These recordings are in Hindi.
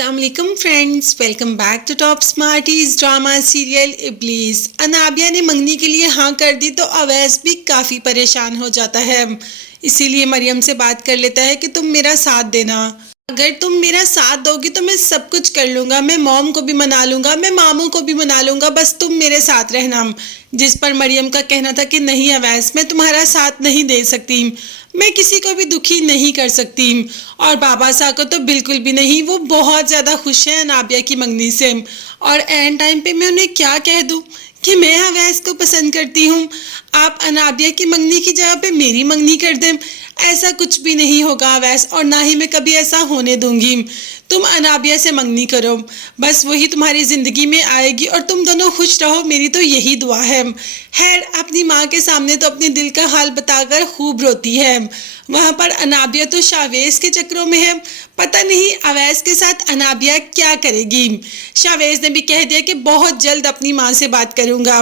अस्सलाम वालेकुम friends, welcome back to Top Smarties drama serial Iblees. Anabia ने मंगनी के लिए हाँ कर दी तो अवैस भी काफ़ी परेशान हो जाता है। इसीलिए मरियम से बात कर लेता है कि तुम मेरा साथ देना, अगर तुम मेरा साथ दोगी तो मैं सब कुछ कर लूँगा, मैं मॉम को भी मना लूँगा, मैं मामू को भी मना लूँगा, बस तुम मेरे साथ रहना। जिस पर मरियम का कहना था कि नहीं अवैस, मैं तुम्हारा साथ नहीं दे सकती, मैं किसी को भी दुखी नहीं कर सकती। और बाबा साहब को तो बिल्कुल भी नहीं, वो बहुत ज़्यादा खुश हैं अनाबिया की मंगनी से। और एंड टाइम पे मैं उन्हें क्या कह दूँ कि मैं अवैस को पसंद करती हूँ, आप अनाबिया की मंगनी की जगह पे मेरी मंगनी कर दें। ऐसा कुछ भी नहीं होगा अवैस, और ना ही मैं कभी ऐसा होने दूंगी। तुम अनाबिया से मंगनी करो, बस वही तुम्हारी ज़िंदगी में आएगी और तुम दोनों खुश रहो, मेरी तो यही दुआ है। खैर, अपनी माँ के सामने तो अपने दिल का हाल बताकर खूब रोती है। वहाँ पर अनाबिया तो शावेज के चक्रों में है, पता नहीं अवैस के साथ अनाबिया क्या करेगी। शावेज ने भी कह दिया कि बहुत जल्द अपनी माँ से बात करूँगा।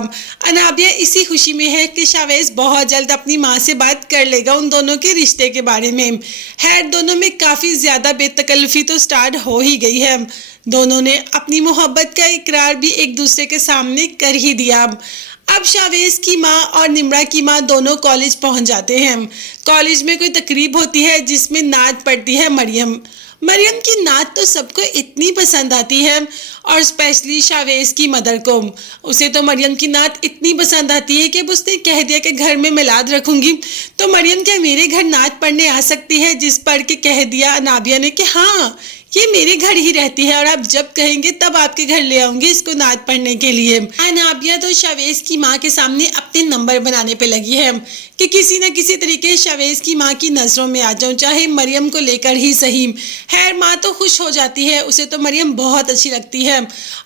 अनाबिया इसी खुशी में है कि शावेज बहुत जल्द अपनी माँ से बात कर लेगा उन दोनों के रिश्ते के बारे में। खैर, दोनों में काफ़ी ज़्यादा बेतकल्लुफ़ी तो स्टार्ट हो ही गई है। दोनों ने अपनी मोहब्बत का इकरार भी एक दूसरे के सामने कर ही दिया। अब शावेज की माँ और निम्रा की माँ दोनों कॉलेज पहुंच जाते हैं। कॉलेज में कोई तकरीब होती है जिसमें नात पढ़ती है मरियम। मरियम की नात तो सबको इतनी पसंद आती है, और स्पेशली शावेज की मदर को। उसे तो मरियम की नात इतनी पसंद आती है कि अब उसने कह दिया कि घर में मिलाद रखूंगी तो मरियम क्या मेरे घर नात पढ़ने आ सकती है। जिस पर के कह दिया अनाबिया ने कि हाँ, ये मेरे घर ही रहती है और आप जब कहेंगे तब आपके घर ले आऊंगी इसको नात पढ़ने के लिए। अनाबिया तो शावेज की माँ के सामने अपने नंबर बनाने पे लगी है कि किसी न किसी तरीके शावेज की माँ की नज़रों में आ जाऊं, चाहे मरियम को लेकर ही सही। खैर, माँ तो खुश हो जाती है, उसे तो मरियम बहुत अच्छी लगती है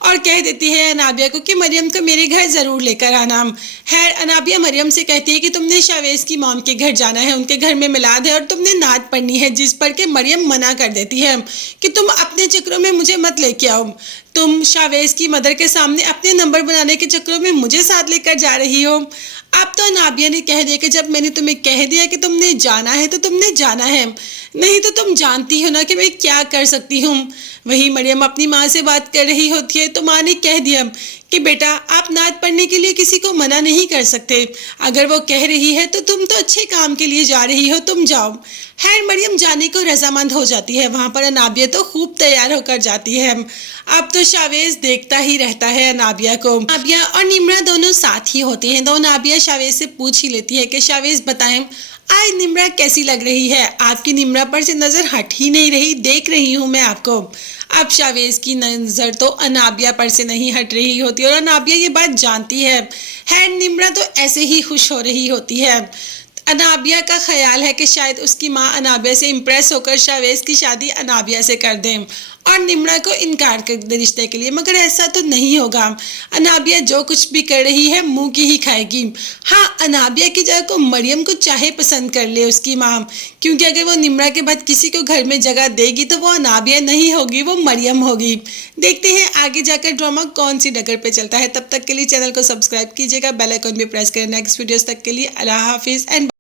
और कह देती है अनाबिया को कि मरियम को मेरे घर ज़रूर लेकर आना। खैर, अनाबिया मरियम से कहती है कि तुमने शावेज की मॉम के घर जाना है, उनके घर में मिलाद है और तुमने नात पढ़नी है। जिस पर के मरियम मना कर देती है कि तुम अपने चक्रों में मुझे मत लेके आओ, तुम शावेज की मदर के सामने अपने नंबर बनाने के चक्रों में मुझे साथ लेकर जा रही हो। अब तो अनाबिया ने कह दिया कि जब मैंने तुम्हें कह दिया कि तुमने जाना है तो तुमने जाना है, नहीं तो तुम जानती हो ना कि मैं क्या कर सकती हूँ। वही मरियम अपनी माँ से बात कर रही होती है तो माँ ने कह दिया कि बेटा, आप नात पढ़ने के लिए किसी को मना नहीं कर सकते, अगर वो कह रही है तो तुम तो अच्छे काम के लिए जा रही हो, तुम जाओ। खैर, मरियम जाने को रजामंद हो जाती है। वहाँ पर अनाबिया तो खूब तैयार होकर जाती है। अब तो शावेज देखता ही रहता है अनाबिया को। अनाबिया और निम्रा दोनों साथ ही होते हैं। तो अनाबिया शावेज से पूछ ही लेती है कि शावेज बताएं, आज निम्रा कैसी लग रही है? आपकी निम्रा पर से नज़र हट ही नहीं रही, देख रही हूँ मैं आपको। अब शावेज की नज़र तो अनाबिया पर से नहीं हट रही होती और अनाबिया ये बात जानती है। खैर, निम्रा तो ऐसे ही खुश हो रही होती है। अनाबिया का ख्याल है कि शायद उसकी माँ अनाबिया से इम्प्रेस होकर शावेज की शादी अनाबिया से कर दें और निम्रा को इनकार कर दे रिश्ते के लिए, मगर ऐसा तो नहीं होगा। अनाबिया जो कुछ भी कर रही है मुंह की ही खाएगी। हाँ, अनाबिया की जगह को मरियम को चाहे पसंद कर ले उसकी माँ, क्योंकि अगर वो निम्रा के बाद किसी को घर में जगह देगी तो वो अनाबिया नहीं होगी, वो मरियम होगी। देखते हैं आगे जाकर ड्रामा कौन सी डगर पे चलता है। तब तक के लिए चैनल को सब्सक्राइब कीजिएगा, बेल आइकन भी प्रेस करें। नेक्स्ट वीडियोस तक के लिए अल्लाह हाफिज़ एंड